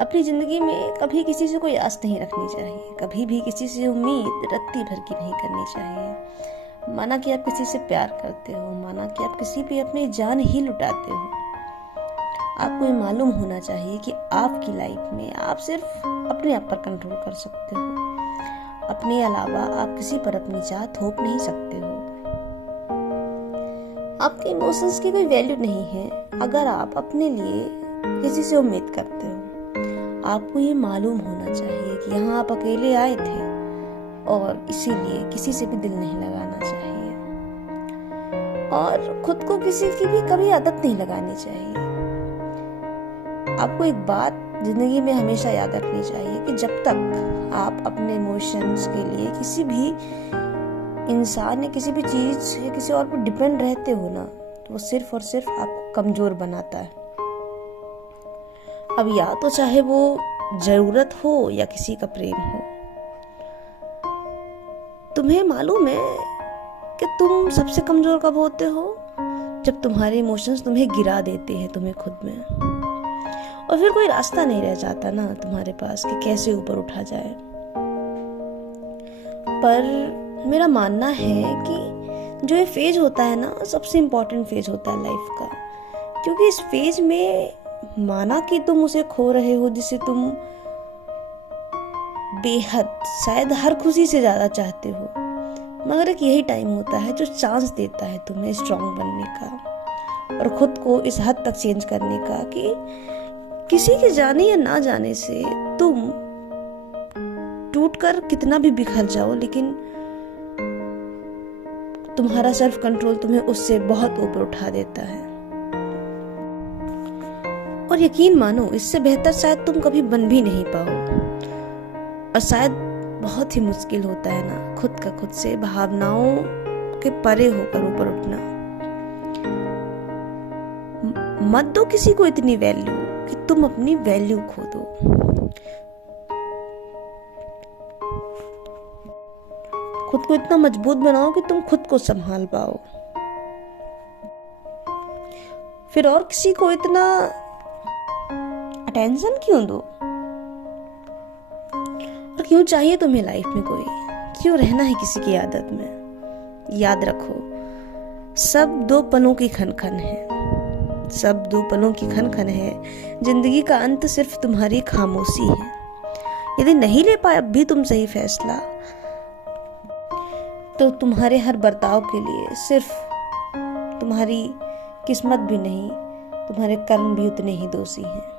अपनी जिंदगी में कभी किसी से कोई आस नहीं रखनी चाहिए, कभी भी किसी से उम्मीद रत्ती भर की नहीं करनी चाहिए। माना कि आप किसी से प्यार करते हो, माना कि आप किसी पे अपनी जान ही लुटाते हो, आपको ये मालूम होना चाहिए कि आपकी लाइफ में आप सिर्फ अपने आप पर कंट्रोल कर सकते हो। अपने अलावा आप किसी पर अपनी जान थोप नहीं सकते हो। आपके इमोशंस की कोई वैल्यू नहीं है अगर आप अपने लिए किसी से उम्मीद करते हो। आपको ये मालूम होना चाहिए कि यहाँ आप अकेले आए थे और इसीलिए किसी से भी दिल नहीं लगाना चाहिए और खुद को किसी की भी कभी आदत नहीं लगानी चाहिए। आपको एक बात जिंदगी में हमेशा याद रखनी चाहिए कि जब तक आप अपने इमोशंस के लिए किसी भी इंसान या किसी भी चीज या किसी और पर डिपेंड रहते हो ना, तो वो सिर्फ और सिर्फ आपको कमजोर बनाता है। अब या तो चाहे वो जरूरत हो या किसी का प्रेम हो, तुम्हें मालूम है कि तुम सबसे कमजोर कब होते हो? जब तुम्हारे इमोशंस तुम्हें गिरा देते हैं तुम्हें खुद में, और फिर कोई रास्ता नहीं रह जाता ना तुम्हारे पास कि कैसे ऊपर उठा जाए। पर मेरा मानना है कि जो ये फेज होता है ना, सबसे इम्पोर्टेंट फेज होता है लाइफ का, क्योंकि इस फेज में माना कि तुम उसे खो रहे हो जिसे तुम बेहद शायद हर खुशी से ज्यादा चाहते हो, मगर एक यही टाइम होता है जो चांस देता है तुम्हें स्ट्रांग बनने का और खुद को इस हद तक चेंज करने का कि किसी के जाने या ना जाने से तुम टूटकर कितना भी बिखर जाओ, लेकिन तुम्हारा सेल्फ कंट्रोल तुम्हें उससे बहुत ऊपर उठा देता है। और यकीन मानो, इससे बेहतर शायद तुम कभी बन भी नहीं पाओ। और शायद बहुत ही मुश्किल होता है ना खुद का खुद से भावनाओं के परे होकर ऊपर उठना। मत दो किसी को इतनी वैल्यू कि तुम अपनी वैल्यू खो दो। खुद को इतना मजबूत बनाओ कि तुम खुद को संभाल पाओ। फिर और किसी को इतना अटेंशन क्यों दो? और क्यों चाहिए तुम्हें लाइफ में कोई? क्यों रहना है किसी की आदत में? याद रखो, सब दो पलों की खनखन है, सब दो पलों की खनखन है। जिंदगी का अंत सिर्फ तुम्हारी खामोशी है। यदि नहीं ले पाए अब भी तुम सही फैसला, तो तुम्हारे हर बर्ताव के लिए सिर्फ तुम्हारी किस्मत भी नहीं, तुम्हारे कर्म भी उतने ही दोषी हैं।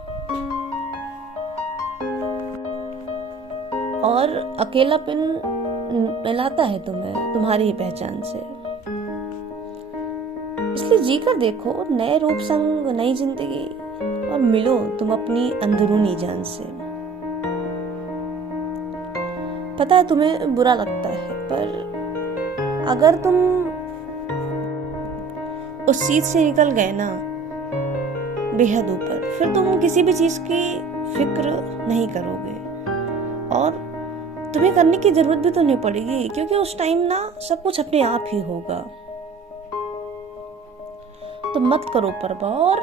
और अकेलापन मिलाता है तुम्हें तुम्हारी ही पहचान से। इसलिए जीकर देखो नए रूप संग नई जिंदगी और मिलो तुम अपनी अंदरूनी जान से। पता है तुम्हें बुरा लगता है, पर अगर तुम उस चीज से निकल गए ना बेहद ऊपर, फिर तुम किसी भी चीज की फिक्र नहीं करोगे और तुम्हें करने की जरूरत भी तो नहीं पड़ेगी, क्योंकि उस टाइम ना सब कुछ अपने आप ही होगा। तो मत करो परवाह और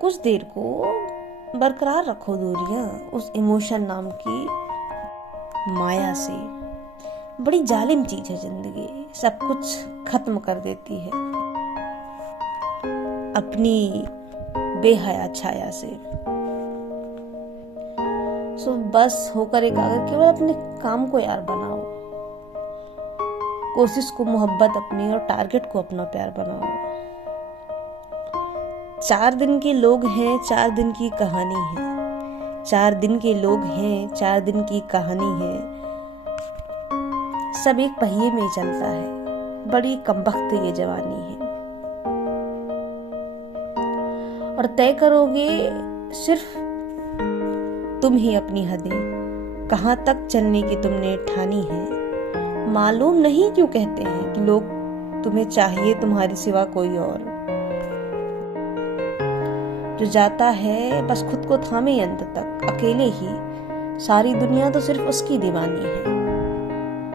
कुछ देर को बरकरार रखो दूरियां उस इमोशन नाम की माया से। बड़ी जालिम चीज है जिंदगी, सब कुछ खत्म कर देती है अपनी बेहया छाया से। सो बस होकर एक आगे केवल अपने काम को यार बनाओ, कोशिश को मोहब्बत अपनी और टारगेट को अपना प्यार बनाओ। 4 दिन के लोग हैं, 4 दिन की कहानी है। 4 दिन के लोग हैं, 4 दिन की कहानी है। सब एक पहिए में ही चलता है, बड़ी कमबख्त ये जवानी है। और तय करोगे सिर्फ तुम ही अपनी हदें, कहां तक चलने की तुमने ठानी है। मालूम नहीं क्यों कहते हैं कि लोग तुम्हें चाहिए तुम्हारे सिवा कोई और। जो जाता है बस खुद को थामे अंत तक, अकेले ही। सारी दुनिया तो सिर्फ उसकी दीवानी है।